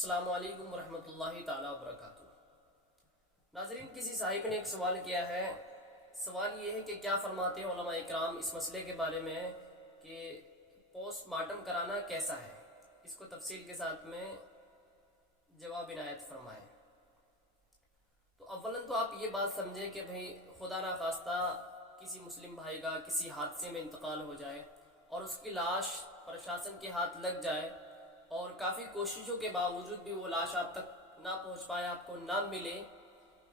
السلام علیکم ورحمۃ اللہ تعالیٰ وبرکاتہ۔ ناظرین، کسی صاحب نے ایک سوال کیا ہے۔ سوال یہ ہے کہ کیا فرماتے ہیں علماء اکرام اس مسئلے کے بارے میں کہ پوسٹ مارٹم کرانا کیسا ہے، اس کو تفصیل کے ساتھ میں جواب عنایت فرمائیں۔ تو اولاً تو آپ یہ بات سمجھیں کہ بھئی خدا نخواستہ کسی مسلم بھائی کا کسی حادثے میں انتقال ہو جائے اور اس کی لاش پرشاسن کے ہاتھ لگ جائے اور کافی کوششوں کے باوجود بھی وہ لاش آپ تک نہ پہنچ پائے، آپ کو نہ ملے،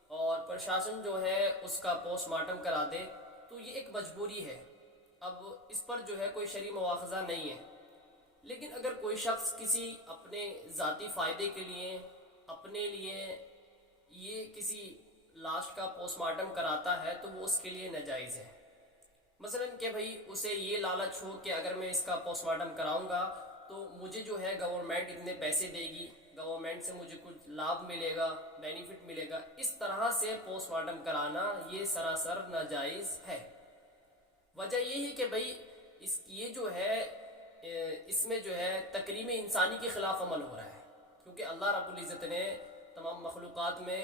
اور پرشاسن جو ہے اس کا پوسٹ مارٹم کرا دے، تو یہ ایک مجبوری ہے۔ اب اس پر جو ہے کوئی شرعی مواخذہ نہیں ہے۔ لیکن اگر کوئی شخص کسی اپنے ذاتی فائدے کے لیے اپنے لیے یہ کسی لاش کا پوسٹ مارٹم کراتا ہے تو وہ اس کے لیے ناجائز ہے۔ مثلاً کہ بھئی اسے یہ لالچ ہو کہ اگر میں اس کا پوسٹ مارٹم کراؤں گا تو مجھے جو ہے گورنمنٹ اتنے پیسے دے گی، گورنمنٹ سے مجھے کچھ لابھ ملے گا، بینیفٹ ملے گا، اس طرح سے پوسٹ مارٹم کرانا یہ سراسر ناجائز ہے۔ وجہ یہ ہے کہ بھئی یہ جو ہے اس میں جو ہے تکریم انسانی کے خلاف عمل ہو رہا ہے، کیونکہ اللہ رب العزت نے تمام مخلوقات میں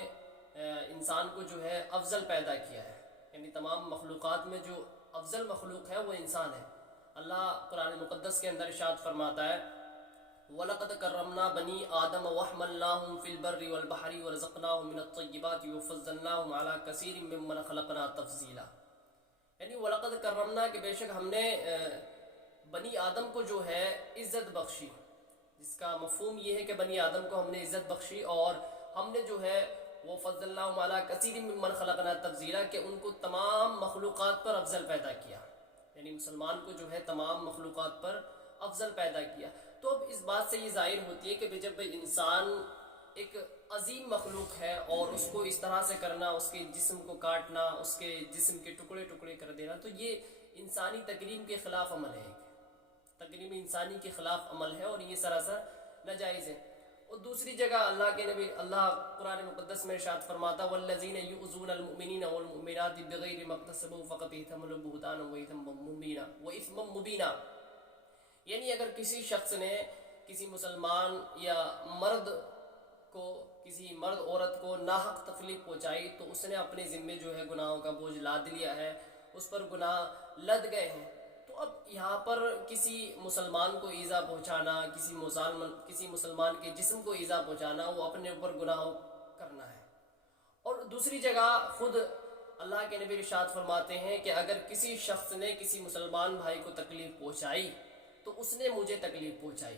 انسان کو جو ہے افضل پیدا کیا ہے، یعنی تمام مخلوقات میں جو افضل مخلوق ہے وہ انسان ہے۔ اللہ قرآن مقدس کے اندر ارشاد فرماتا ہے وَلَقَدْ كَرَّمْنَا بَنِي آدَمَ وَحْمَلْنَاهُمْ فِي الْبَرِّ وَالْبَحْرِ وَرَزَقْنَاهُمْ مِنَ الطَّيِّبَاتِ وَفَضَّلْنَاهُمْ عَلَى كَثِيرٍ مِّمَّنْ خَلَقْنَا تَفْضِيلًا، یعنی وَلَقَدْ كَرَّمْنَا کہ بے شک ہم نے بنی آدم کو جو ہے عزت بخشی، جس کا مفہوم یہ ہے کہ بنی آدم کو ہم نے عزت بخشی اور ہم نے جو ہے وہ فضلناہم علی کثیر ممن خلقنا تفضیلا کہ ان کو تمام مخلوقات پر افضل پیدا کیا، یعنی مسلمان کو جو ہے تمام مخلوقات پر افضل پیدا کیا۔ تو اب اس بات سے یہ ظاہر ہوتی ہے کہ جب انسان ایک عظیم مخلوق ہے اور اس کو اس طرح سے کرنا، اس کے جسم کو کاٹنا، اس کے جسم کے ٹکڑے ٹکڑے کر دینا، تو یہ انسانی تکریم کے خلاف عمل ہے، تکریم انسانی کے خلاف عمل ہے اور یہ سراسر ناجائز ہے۔ اور دوسری جگہ اللہ کے نبی اللہ قرآن مقدس میں ارشاد فرماتا والذین یؤذون المؤمنین والمؤمنات بغیر ما اکتسبوا فقد احتملوا بہتانا واثما مبینا، یعنی اگر کسی شخص نے کسی مسلمان یا مرد کو، کسی مرد عورت کو ناحق تکلیف پہنچائی تو اس نے اپنے ذمے جو ہے گناہوں کا بوجھ لاد لیا ہے، اس پر گناہ لد گئے ہیں۔ تو اب یہاں پر کسی مسلمان کو ایذا پہنچانا، کسی مسلمان کے جسم کو ایذا پہنچانا، وہ اپنے اوپر گناہ کرنا ہے۔ اور دوسری جگہ خود اللہ کے نبی ارشاد فرماتے ہیں کہ اگر کسی شخص نے کسی مسلمان بھائی کو تکلیف پہنچائی تو اس نے مجھے تکلیف پہنچائی،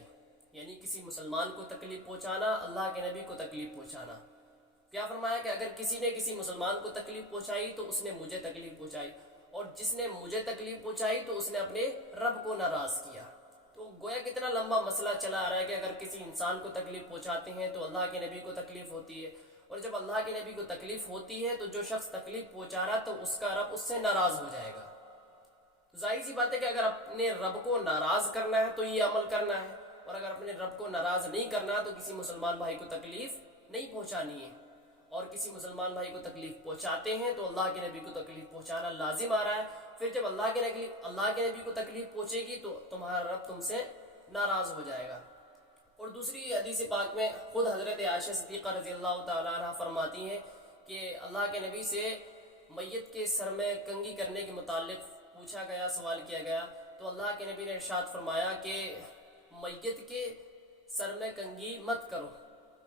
یعنی کسی مسلمان کو تکلیف پہنچانا، اللہ کے نبی کو تکلیف پہنچانا۔ کیا فرمایا کہ اگر کسی نے کسی مسلمان کو تکلیف پہنچائی تو اس نے مجھے تکلیف پہنچائی، اور جس نے مجھے تکلیف پہنچائی تو اس نے اپنے رب کو ناراض کیا۔ تو گویا کتنا لمبا مسئلہ چلا آ رہا ہے کہ اگر کسی انسان کو تکلیف پہنچاتے ہیں تو اللہ کے نبی کو تکلیف ہوتی ہے، اور جب اللہ کے نبی کو تکلیف ہوتی ہے تو جو شخص تکلیف پہنچا رہا تو اس کا رب اس سے ناراض ہو جائے گا۔ تو ظاہر سی بات ہے کہ اگر اپنے رب کو ناراض کرنا ہے تو یہ عمل کرنا ہے، اور اگر اپنے رب کو ناراض نہیں کرنا تو کسی مسلمان بھائی کو تکلیف نہیں پہنچانی ہے، اور کسی مسلمان بھائی کو تکلیف پہنچاتے ہیں تو اللہ کے نبی کو تکلیف پہنچانا لازم آ رہا ہے۔ پھر جب اللہ کے نبی کو تکلیف پہنچے گی تو تمہارا رب تم سے ناراض ہو جائے گا۔ اور دوسری حدیث پاک میں خود حضرت عائشہ صدیقہ رضی اللہ تعالیٰ عنہ فرماتی ہیں کہ اللہ کے نبی سے میت کے سر میں کنگھی کرنے کے متعلق پوچھا گیا، سوال کیا گیا، تو اللہ کے نبی نے ارشاد فرمایا کہ میت کے سر میں کنگھی مت کرو،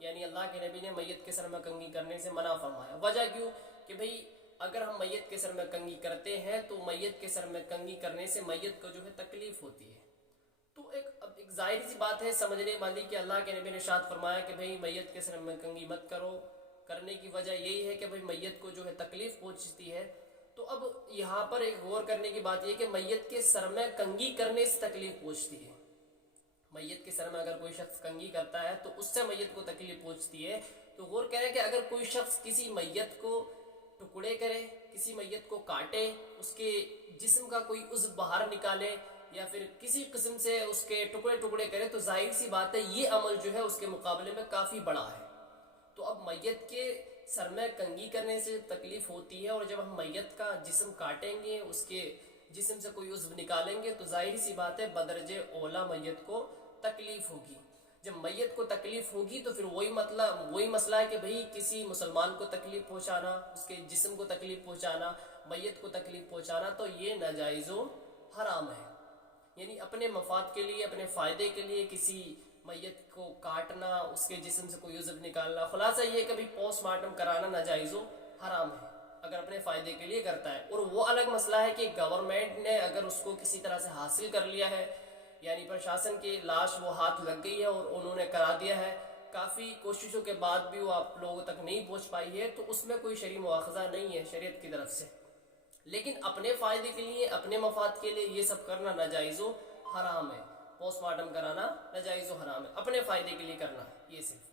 یعنی اللہ کے نبی نے میت کے سر میں کنگھی کرنے سے منع فرمایا۔ وجہ کیوں کہ بھئی اگر ہم میت کے سر میں کنگھی کرتے ہیں تو میت کے سر میں کنگھی کرنے سے میت کو جو ہے تکلیف ہوتی ہے۔ تو ایک ظاہر سی بات ہے سمجھنے والی کہ اللہ کے نبی نے ارشاد فرمایا کہ بھئی میت کے سر میں کنگھی مت کرو، کرنے کی وجہ یہی ہے کہ بھئی میت کو جو ہے تکلیف پہنچتی ہے۔ تو اب یہاں پر ایک غور کرنے کی بات یہ کہ میت کے سر میں کنگھی کرنے سے تکلیف پہنچتی ہے۔ میت کے سر میں اگر کوئی شخص کنگھی کرتا ہے تو اس سے میت کو تکلیف پہنچتی ہے۔ تو غور کریں کہ اگر کوئی شخص کسی میت کو ٹکڑے کرے، کسی میت کو کاٹے، اس کے جسم کا کوئی عضو باہر نکالے یا پھر کسی قسم سے اس کے ٹکڑے ٹکڑے کرے، تو ظاہر سی بات ہے یہ عمل جو ہے اس کے مقابلے میں کافی بڑا ہے۔ تو اب میت کے سر میں کنگھی کرنے سے تکلیف ہوتی ہے، اور جب ہم میت کا جسم کاٹیں گے، اس کے جسم سے کوئی عضو نکالیں گے، تو ظاہر سی بات ہے بدرجہ اولا میت کو تکلیف ہوگی۔ جب میت کو تکلیف ہوگی تو پھر وہی مسئلہ ہے کہ بھئی کسی مسلمان کو تکلیف پہنچانا، اس کے جسم کو تکلیف پہنچانا، میت کو تکلیف پہنچانا، تو یہ ناجائز و حرام ہے۔ یعنی اپنے مفاد کے لیے، اپنے فائدے کے لیے کسی میت کو کاٹنا، اس کے جسم سے کوئی عضو نکالنا، خلاصہ یہ کہ پوسٹ مارٹم کرانا ناجائز و حرام ہے اگر اپنے فائدے کے لیے کرتا ہے۔ اور وہ الگ مسئلہ ہے کہ گورنمنٹ نے اگر اس کو کسی طرح سے حاصل کر لیا ہے، یعنی پرشاسن کی لاش وہ ہاتھ لگ گئی ہے اور انہوں نے کرا دیا ہے، کافی کوششوں کے بعد بھی وہ آپ لوگوں تک نہیں پہنچ پائی ہے، تو اس میں کوئی شرعی مواخذہ نہیں ہے شریعت کی طرف سے۔ لیکن اپنے فائدے کے لیے، اپنے مفاد کے لیے یہ سب کرنا ناجائز و حرام ہے۔ پوسٹ مارٹم کرانا ناجائز و حرام ہے، اپنے فائدے کے لیے کرنا ہے یہ صرف۔